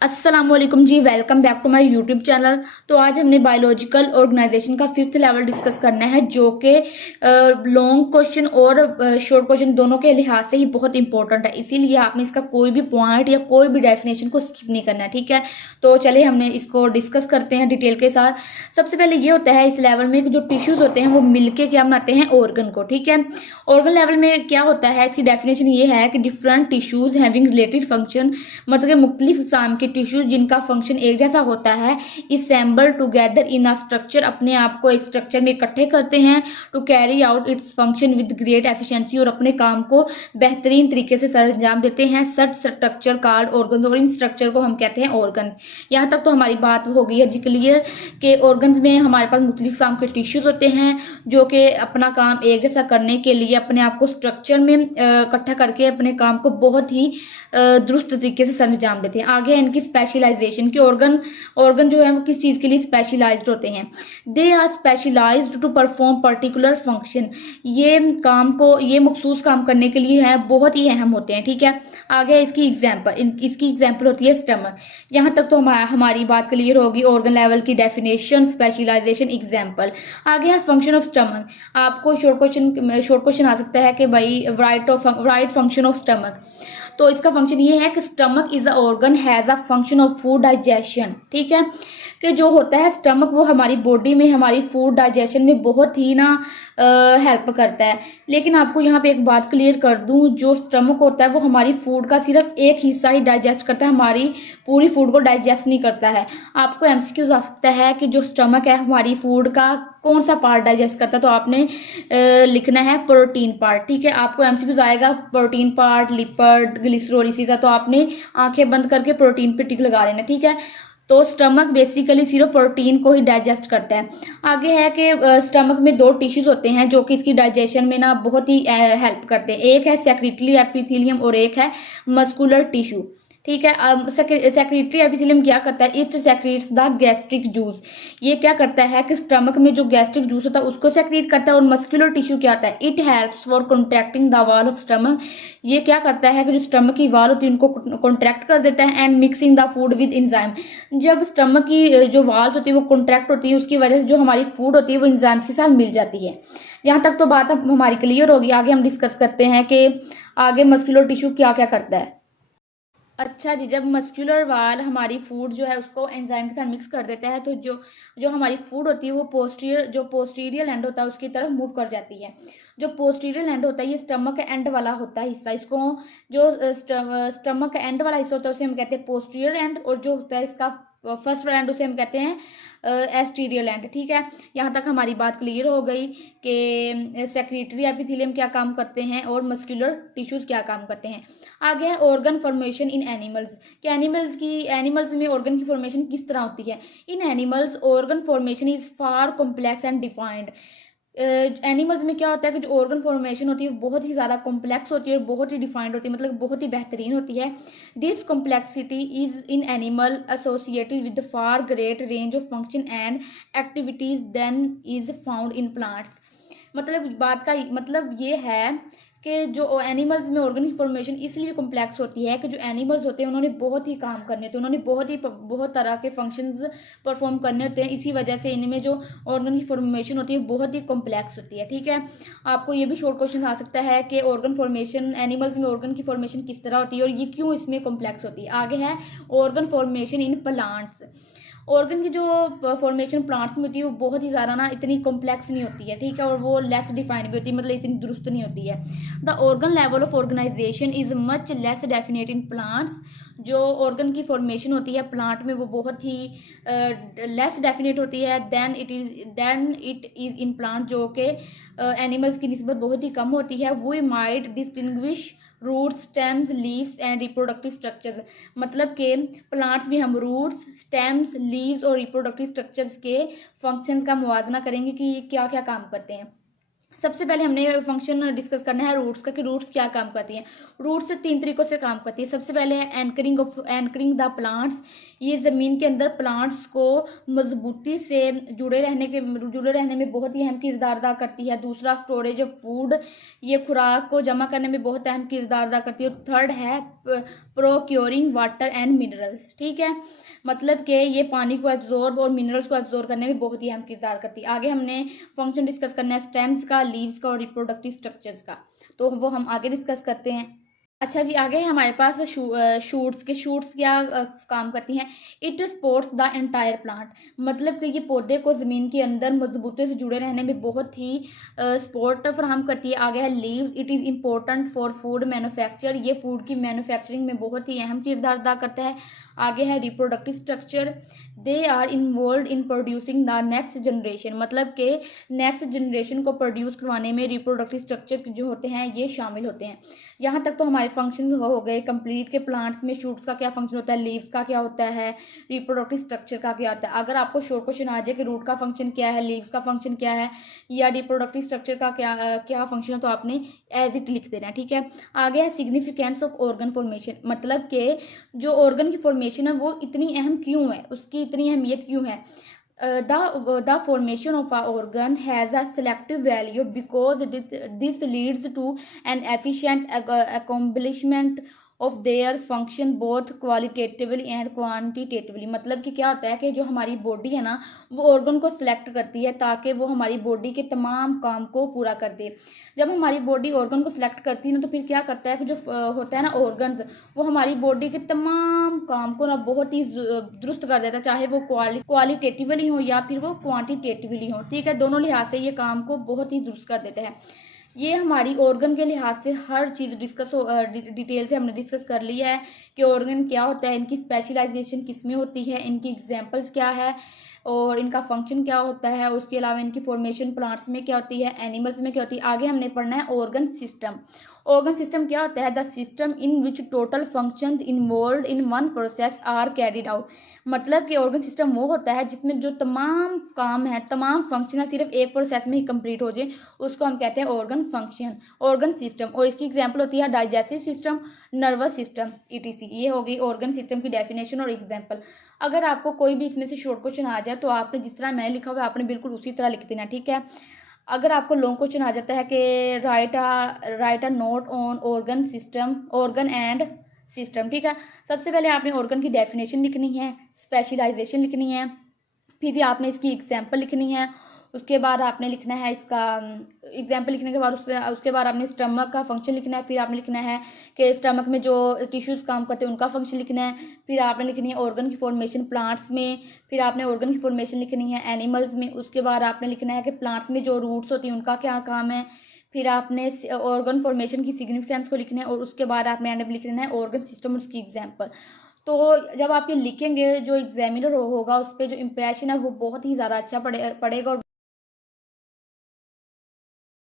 अस्सलाम वालेकुम जी, welcome back to my YouTube channel. तो आज हमने बायोलॉजिकल ऑर्गेनाइजेशन का 5th लेवल डिस्कस करना है, जो कि लॉन्ग क्वेश्चन और शॉर्ट क्वेश्चन दोनों के लिहाज से ही बहुत इंपॉर्टेंट है। इसीलिए आपने इसका कोई भी पॉइंट या कोई भी डेफिनेशन को स्किप नहीं करना है, ठीक है। तो चलिए हमने इसको डिस्कस करते हैं डिटेल के साथ। सबसे पहले ये होता है इस लेवल में कि जो टिश्यूज होते हैं वो मिलके क्या बनाते हैं, ऑर्गन को, ठीक है। ऑर्गन लेवल में क्या होता है, इसकी डेफिनेशन ये है कि different tissues having related function, मतलब कि मुख्तलिफ किस्म के टिश्यूज जिनका फंक्शन एक जैसा होता है, इसेंबल टुगेदर इन अ स्ट्रक्चर, अपने आप को एक स्ट्रक्चर में इकट्ठे करते हैं, to carry out its function with great efficiency, और अपने काम को बेहतरीन तरीके से सर अंजाम देते हैं। सच स्ट्रक्चर कार्ड ऑर्गन, और इन स्ट्रक्चर को हम कहते हैं ऑर्गन। यहाँ तक तो हमारी बात हो गई है जी क्लियर कि ऑर्गन्स में हमारे पास मुख्तलिफ किस्म के टिश्यूज होते हैं जो कि अपना काम एक जैसा करने के लिए अपने आप को स्ट्रक्चर में इकट्ठा करके अपने काम को बहुत ही दुरुस्त तरीके से सर अंजाम देते हैं। आगे है इनकी स्पेशलाइजेशन की, ऑर्गन जो है वो किस चीज़ के लिए स्पेशलाइज्ड होते हैं। They are specialised to perform particular function, ये मखसूस काम करने के लिए है, बहुत ही अहम होते हैं, ठीक है। आगे इसकी एग्जाम्पल होती है स्टमक। यहाँ तक तो हमारी बात क्लियर होगी। ऑर्गन लेवल की डेफिनेशन, स्पेशलाइजेशन, एग्जाम्पल। आगे है फंक्शन ऑफ स्टमक। आपको शॉर्ट क्वेश्चन आ सकता है कि भाई राइट फंक्शन ऑफ स्टमक। तो इसका फंक्शन ये है कि stomach is a organ has a function of food digestion, ठीक है। कि जो होता है स्टमक वो हमारी बॉडी में हमारी फूड डाइजेशन में बहुत ही ना हेल्प करता है। लेकिन आपको यहाँ पे एक बात क्लियर कर दूं, जो स्टमक होता है वो हमारी फूड का सिर्फ एक हिस्सा ही डाइजेस्ट करता है, हमारी पूरी फूड को डाइजेस्ट नहीं करता है। आपको एमसीक्यूज आ सकता है कि जो स्टमक है हमारी फूड का कौन सा पार्ट डाइजेस्ट करता है, तो आपने लिखना है प्रोटीन पार्ट, ठीक है। आपको एमसीक्यूज आएगा प्रोटीन पार्ट, लिपिड, ग्लिसरॉल, इसी का, तो आपने आंखें बंद करके प्रोटीन पे टिक लगा लेना, ठीक है। तो स्टमक बेसिकली सिर्फ प्रोटीन को ही डाइजेस्ट करता है। आगे है कि स्टमक में दो टिश्यूज होते हैं जो कि इसकी डाइजेशन में ना बहुत ही हेल्प करते हैं। एक है सेक्रेटरी एपिथेलियम और एक है मस्कुलर टिश्यू, ठीक है। सेक्रेटरी एपिथेलियम क्या करता है, it secrets the gastric juice. ये क्या करता है कि स्टमक में जो गैस्ट्रिक जूस होता है उसको सेक्रेट करता है। और मस्कुलर टिश्यू क्या होता है, it helps for contracting the wall of stomach. ये क्या करता है कि जो स्टमक की वॉल होती है उनको कॉन्ट्रैक्ट कर देता है। And mixing the food with enzyme, जब स्टमक की जो वॉल्स होती है वो कॉन्ट्रैक्ट होती है, उसकी वजह से जो हमारी फूड होती है वो एंजाइम्स के साथ मिल जाती है। यहाँ तक तो बात अब हमारी क्लियर होगी। आगे हम डिस्कस करते हैं कि आगे मस्कुलर टिश्यू क्या क्या करता है। अच्छा जी, जब मस्कुलर वाल हमारी फूड जो है उसको एंजाइम के साथ मिक्स कर देता है, तो जो जो हमारी फूड होती है वो पोस्टीरियर एंड होता है उसकी तरफ मूव कर जाती है। जो पोस्टीरियर एंड होता है ये स्टमक का एंड वाला होता है हिस्सा, इसको जो स्टमक का एंड वाला हिस्सा होता है उसे हम कहते हैं पोस्टीरियर एंड, और जो होता है इसका फर्स्ट वाला एंड उसे हम कहते हैं एस्टीरियल एंड, ठीक है। यहाँ तक हमारी बात क्लियर हो गई कि सेक्रेटरी एपिथेलियम क्या काम करते हैं और मस्कुलर टिश्यूज क्या काम करते हैं। आगे है ऑर्गन फॉर्मेशन इन एनिमल्स, कि एनिमल्स में ऑर्गन की फॉर्मेशन किस तरह होती है। In animals organ formation is far complex and defined. Animals में क्या होता है कि जो ऑर्गन फॉर्मेशन होती है बहुत ही ज़्यादा कॉम्प्लेक्स होती है और बहुत ही डिफाइंड होती है, मतलब बहुत ही बेहतरीन होती है। This complexity is in animal associated with far great range of function and activities than is found in plants. मतलब बात का मतलब ये है कि जो एनिमल्स में ऑर्गन की फॉर्मेशन इसलिए कॉम्प्लेक्स होती है कि जो एनिमल्स होते हैं उन्होंने बहुत ही काम करने होते हैं, उन्होंने बहुत तरह के फंक्शंस परफॉर्म करने होते हैं। इसी वजह से इनमें जो ऑर्गन की फॉर्मेशन होती है बहुत ही कॉम्प्लेक्स होती है, ठीक है। आपको ये भी शॉर्ट क्वेश्चन आ सकता है कि ऑर्गन फॉर्मेशन, एनिमल्स में ऑर्गन की फॉर्मेशन किस तरह होती है और ये क्यों इसमें कॉम्प्लेक्स होती है। आगे है organ formation in plants. Organ की जो फॉर्मेशन प्लांट्स में होती है वो बहुत ही ज़्यादा ना इतनी कॉम्प्लेक्स नहीं होती है, ठीक है, और वो लेस डिफाइंड भी होती है, मतलब इतनी दुरुस्त नहीं होती है। The organ level of organisation is much less definite in plants. जो ऑर्गन की फॉर्मेशन होती है प्लांट में वो बहुत ही लेस डेफिनेट होती है than it is in plant, जो कि एनिमल्स की निस्बत बहुत ही कम होती है। We might distinguish roots, stems, leaves and reproductive structures. मतलब कि प्लांट्स में हम रूट्स, स्टेम्स, लीव्स और रिप्रोडक्टिव स्ट्रक्चर्स के फंक्शंस का मुवाजना करेंगे कि ये क्या क्या काम करते हैं। सबसे पहले हमने फंक्शन डिस्कस करना है रूट्स का, कि रूट्स क्या काम करती हैं। रूट्स 3 तरीकों से काम करती है। सबसे पहले है एंकरिंग द प्लांट्स। ये ज़मीन के अंदर प्लांट्स को मजबूती से जुड़े रहने में बहुत ही अहम किरदार अदा करती है। दूसरा स्टोरेज ऑफ फूड, ये खुराक को जमा करने में बहुत अहम किरदार अदा करती है। और थर्ड है प्रोक्योरिंग वाटर एंड मिनरल्स। ठीक है, मतलब कि ये पानी को एब्जॉर्ब और मिनरल्स को एब्जॉर्ब करने में बहुत ही अहम किरदार करती है। आगे हमने फंक्शन डिस्कस करना है स्टेम्स का, लीव्स का और रिप्रोडक्टिव स्ट्रक्चर्स का, तो वो हम आगे डिस्कस करते हैं। अच्छा जी, आगे है हमारे पास शूट्स क्या काम करती हैं। It supports the entire plant, मतलब कि ये पौधे को ज़मीन के अंदर मजबूती से जुड़े रहने में बहुत ही सपोर्ट फराहम करती है। आगे है leaves, it is important for food manufacture, ये फूड की मैन्युफैक्चरिंग में बहुत ही अहम किरदार अदा करता है। आगे है reproductive structure, they are involve in producing the next generation, मतलब कि नेक्स्ट जनरेशन को प्रोड्यूस करवाने में रिप्रोडक्टिव स्ट्रक्चर जो होते हैं ये शामिल होते हैं। यहाँ तक तो हमारे फंक्शंस हो गए कंप्लीट के प्लांट्स में शूट्स का क्या फंक्शन होता है, लीव्स का क्या होता है, रिप्रोडक्टिव स्ट्रक्चर का क्या होता है। अगर आपको शॉर्ट क्वेश्चन आ जाए कि रूट का फंक्शन क्या है, लीव्स का फंक्शन क्या है या रिप्रोडक्टिव स्ट्रक्चर का क्या फंक्शन है, तो आपने एज इट लिख देना है। ठीक है, आगे है सिग्निफिकेंस ऑफ ऑर्गन फॉर्मेशन, मतलब कि जो ऑर्गन की फॉर्मेशन है वो इतनी अहम क्यों है, उसकी इतनी अहमियत क्यों है। The formation of a organ has a selective value because this leads to an efficient accomplishment of their function both qualitatively and quantitatively, मतलब कि क्या होता है कि जो हमारी बॉडी है ना वो ऑर्गन को सिलेक्ट करती है ताकि वो हमारी बॉडी के तमाम काम को पूरा कर दे। जब हमारी बॉडी ऑर्गन को सिलेक्ट करती है ना तो फिर क्या करता है कि जो होता है ना ऑर्गन्स, वो हमारी बॉडी के तमाम काम को ना बहुत ही दुरुस्त कर देता है, चाहे वो क्वालिटेटिवली हो या फिर वो क्वांटिटेटिवली हो। ठीक है, दोनों लिहाज से ये काम को बहुत ही दुरुस्त कर देता है। ये हमारी ऑर्गन के लिहाज से हर चीज़ डिटेल से हमने डिस्कस कर लिया है कि ऑर्गन क्या होता है, इनकी स्पेशलाइजेशन किस में होती है, इनकी एग्जांपल्स क्या है और इनका फंक्शन क्या होता है, उसके अलावा इनकी फॉर्मेशन प्लांट्स में क्या होती है, एनिमल्स में क्या होती है। आगे हमने पढ़ना है ऑर्गन सिस्टम। ऑर्गन सिस्टम क्या होता है, the system in which total functions involve in one process are carried out, मतलब कि ऑर्गन सिस्टम वो होता है जिसमें जो तमाम काम है, तमाम फंक्शन है सिर्फ एक प्रोसेस में ही कंप्लीट हो जाए, उसको हम कहते हैं ऑर्गन फंक्शन, ऑर्गन सिस्टम। और इसकी एग्जांपल होती है digestive system, nervous system, etc. ये हो गई ऑर्गन सिस्टम की डेफिनेशन और एग्जांपल। अगर आपको कोई भी इसमें से शॉर्ट क्वेश्चन आ जाए तो आपने जिस तरह मैंने लिखा हुआ है आपने बिल्कुल उसी तरह लिख देना। ठीक है, अगर आपको लॉन्ग क्वेश्चन आ जाता है कि right a note on organ system, organ and system. ठीक है, सबसे पहले आपने ऑर्गन की डेफिनेशन लिखनी है, स्पेशलाइजेशन लिखनी है, फिर आपने इसकी एग्जांपल लिखनी है, उसके बाद आपने लिखना है इसका एग्जांपल लिखने के बाद उसके बाद आपने स्टमक का फंक्शन लिखना है, फिर आपने लिखना है कि स्टमक में जो टिश्यूज़ काम करते हैं उनका फंक्शन लिखना है, फिर आपने लिखनी है ऑर्गन की फॉर्मेशन प्लांट्स में, फिर आपने ऑर्गन की फॉर्मेशन लिखनी है एनिमल्स में, उसके बाद आपने लिखना है कि प्लांट्स में जो रूट्स होती हैं उनका क्या काम है, फिर आपने ऑर्गन फॉर्मेशन की सिग्निफिकेंस को लिखना है और उसके बाद आपने एंड में लिखना है ऑर्गन सिस्टम और उसकी एग्जांपल। तो जब आप ये लिखेंगे जो एग्जामिनर होगा उस पर जो इम्प्रेशन है वो बहुत ही ज़्यादा अच्छा पड़ेगा और